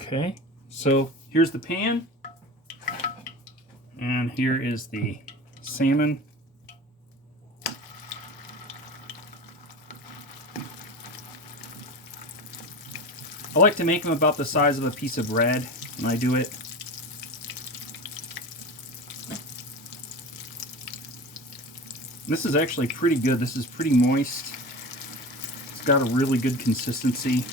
Okay, so here's the pan, and here is the salmon. I like to make them about the size of a piece of bread when I do it. This is actually pretty good. This is pretty moist. It's got a really good consistency.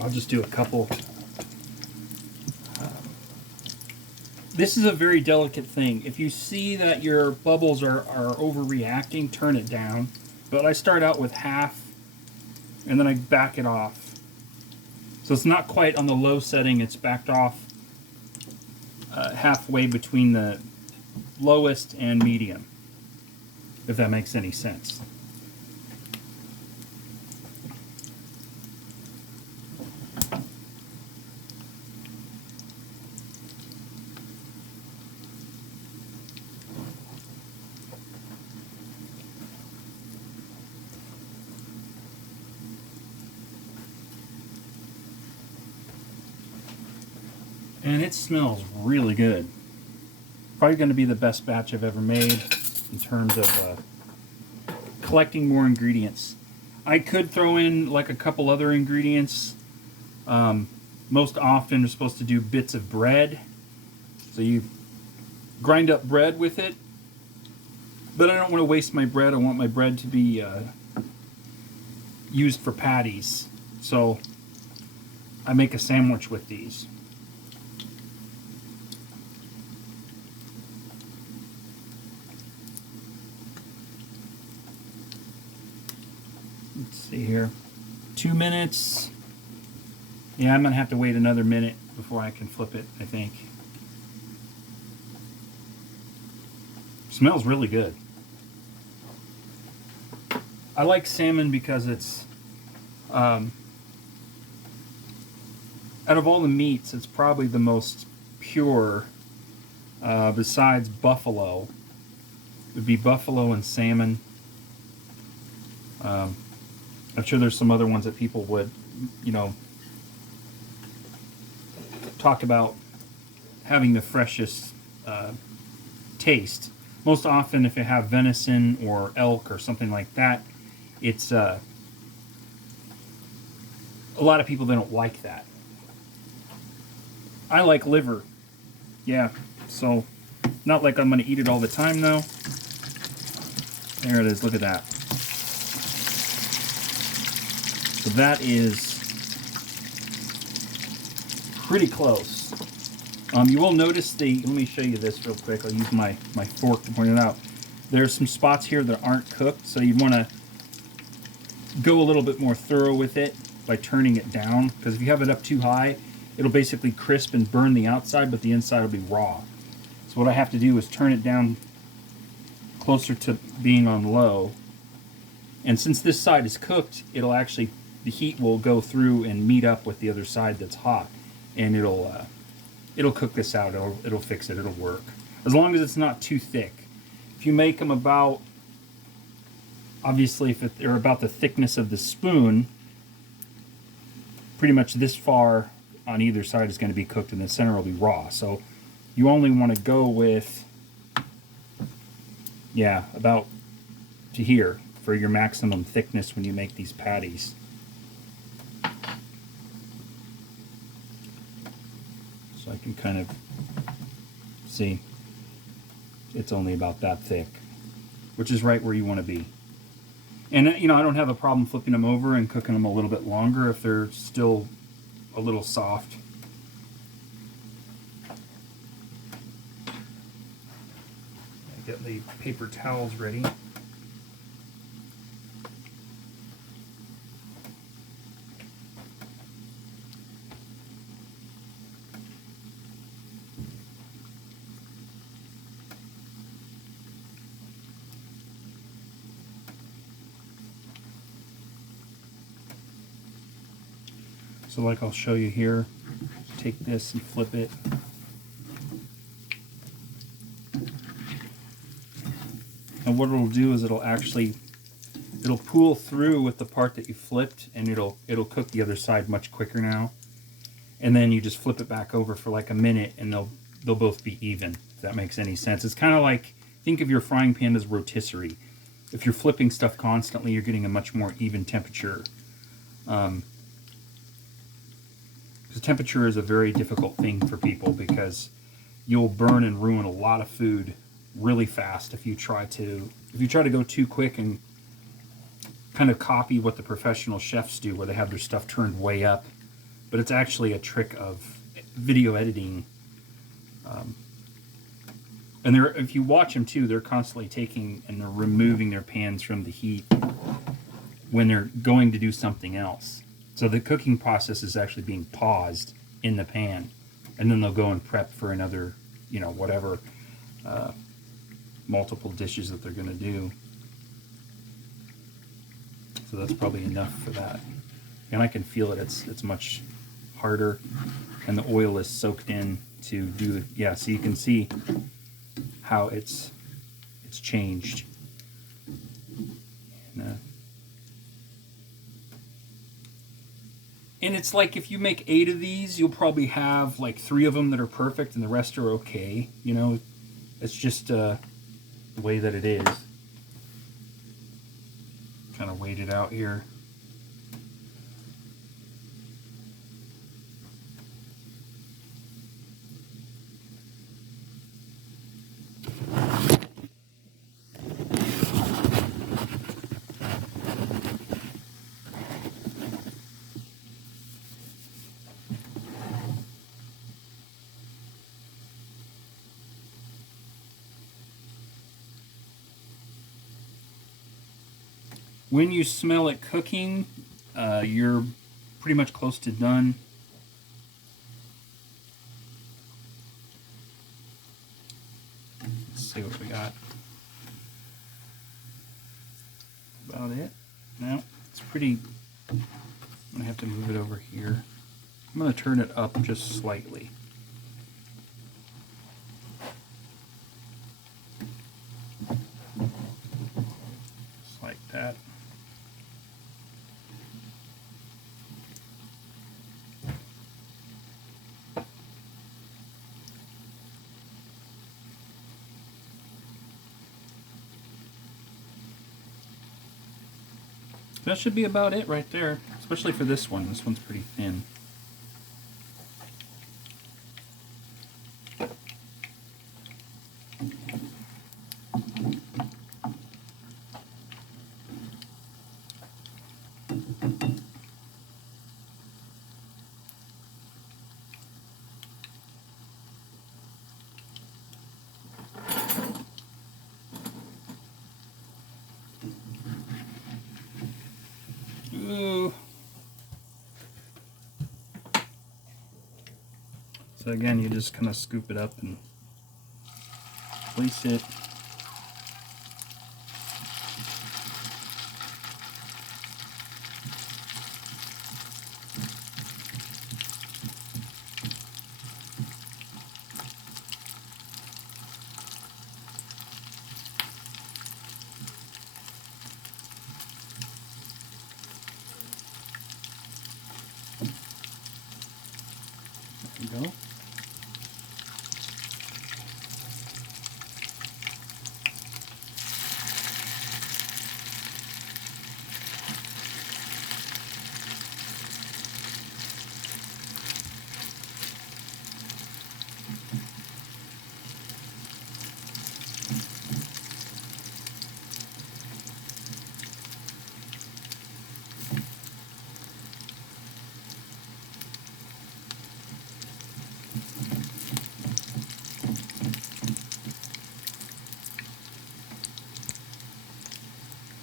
I'll just do a couple. This is a very delicate thing. If you see that your bubbles are overreacting, turn it down. But I start out with half, and then I back it off. So it's not quite on the low setting, it's backed off halfway between the lowest and medium, if that makes any sense. And it smells really good. Probably going to be the best batch I've ever made in terms of collecting more ingredients. I could throw in like a couple other ingredients. Most often you're supposed to do bits of bread. So you grind up bread with it. But I don't want to waste my bread. I want my bread to be used for patties. So I make a sandwich with these. Let's see here. 2 minutes. Yeah, I'm going to have to wait another minute before I can flip it, I think. Smells really good. I like salmon because it's, out of all the meats, it's probably the most pure, besides buffalo. It would be buffalo and salmon. I'm sure there's some other ones that people would, you know, talk about having the freshest taste. Most often, if you have venison or elk or something like that, it's a lot of people, they don't like that. I like liver. Yeah, so not like I'm going to eat it all the time though. There it is. Look at that. So that is pretty close. You will notice let me show you this real quick. I'll use my fork to point it out. There's some spots here that aren't cooked, so you want to go a little bit more thorough with it by turning it down, because if you have it up too high, it'll basically crisp and burn the outside, but the inside will be raw. So what I have to do is turn it down closer to being on low. And since this side is cooked, it'll actually, the heat will go through and meet up with the other side that's hot, and it'll cook this out. It'll fix it. It'll work as long as it's not too thick. If you make them about, obviously, if they're about the thickness of the spoon, pretty much this far on either side is going to be cooked, and the center will be raw. So you only want to go with, yeah, about to here for your maximum thickness when you make these patties. So I can kind of see it's only about that thick, which is right where you want to be. And you know, I don't have a problem flipping them over and cooking them a little bit longer if they're still a little soft. I get the paper towels ready. So like I'll show you here, take this and flip it. And what it'll do is it'll pool through with the part that you flipped, and it'll cook the other side much quicker now. And then you just flip it back over for like a minute, and they'll both be even, if that makes any sense. It's kind of like, think of your frying pan as rotisserie. If you're flipping stuff constantly, you're getting a much more even temperature. Because temperature is a very difficult thing for people, because you'll burn and ruin a lot of food really fast if you try to go too quick and kind of copy what the professional chefs do, where they have their stuff turned way up. But it's actually a trick of video editing. And if you watch them too, they're constantly taking and they're removing their pans from the heat when they're going to do something else. So the cooking process is actually being paused in the pan, and then they'll go and prep for another, whatever multiple dishes that they're going to do. So that's probably enough for that. And I can feel it. It's much harder, and the oil is soaked in to do. Yeah, so you can see how it's changed. And it's like, if you make 8 of these, you'll probably have like 3 of them that are perfect and the rest are okay. It's just the way that it is. Kind of wait it out here. When you smell it cooking, you're pretty much close to done. Let's see what we got. About it. No, it's pretty. I'm gonna have to move it over here. I'm gonna turn it up just slightly. Just like that. That should be about it right there, especially for this one. This one's pretty thin. So again, you just kind of scoop it up and place it. There we go.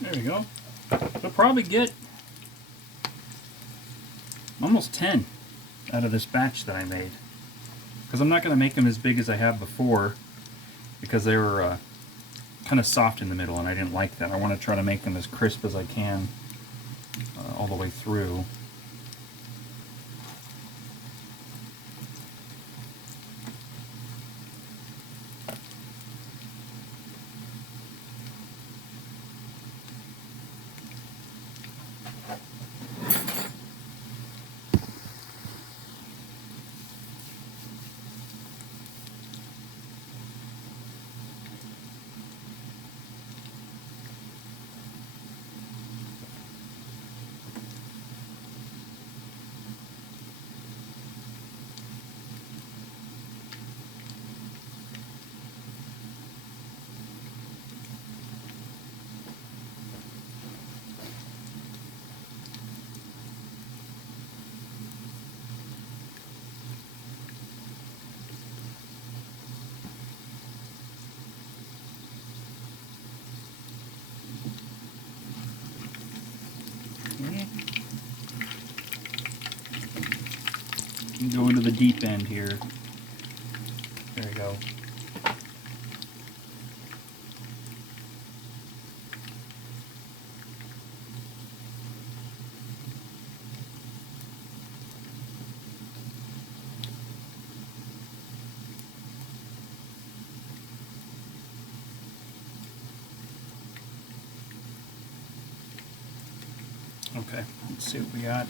There we go. We'll probably get almost 10 out of this batch that I made. Because I'm not going to make them as big as I have before, because they were kind of soft in the middle and I didn't like that. I want to try to make them as crisp as I can all the way through. Go into the deep end here. There you go. Okay, let's see what we got.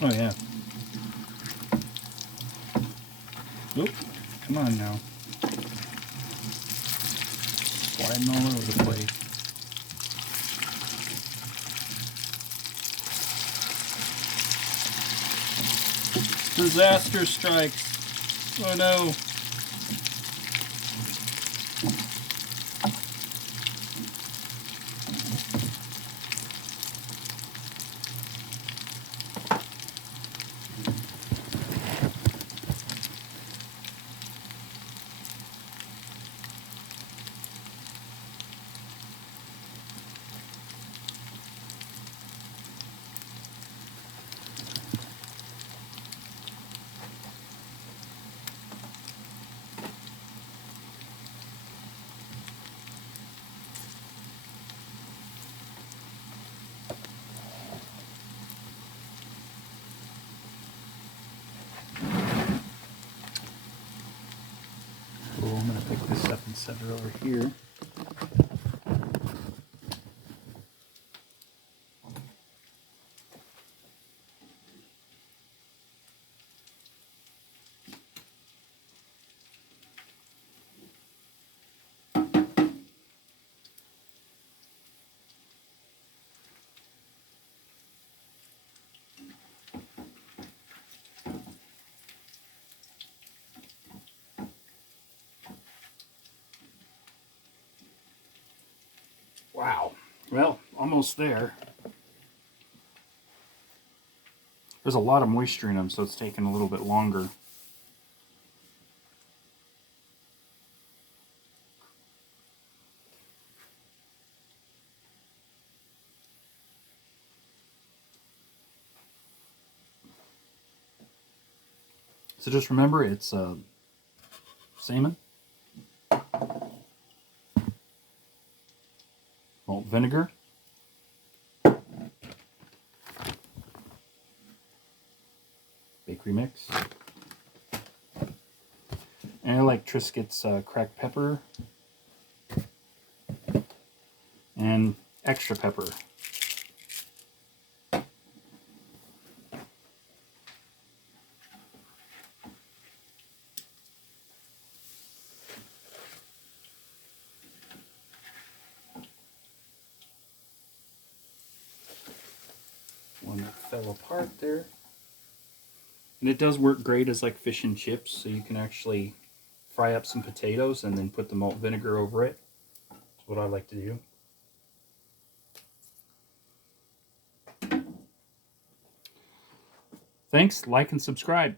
Oh yeah. Oop, come on now. Sliding all over the place. Disaster strikes. Oh no. Cool, I'm going to pick this up and set it over here. Wow. Well, almost there. There's a lot of moisture in them, so it's taking a little bit longer. So just remember, it's salmon, malt vinegar, bakery mix, and I like Triscuit's cracked pepper and extra pepper. One that fell apart there. And it does work great as like fish and chips, so you can actually fry up some potatoes and then put the malt vinegar over it. That's what I like to do. Thanks, like and subscribe.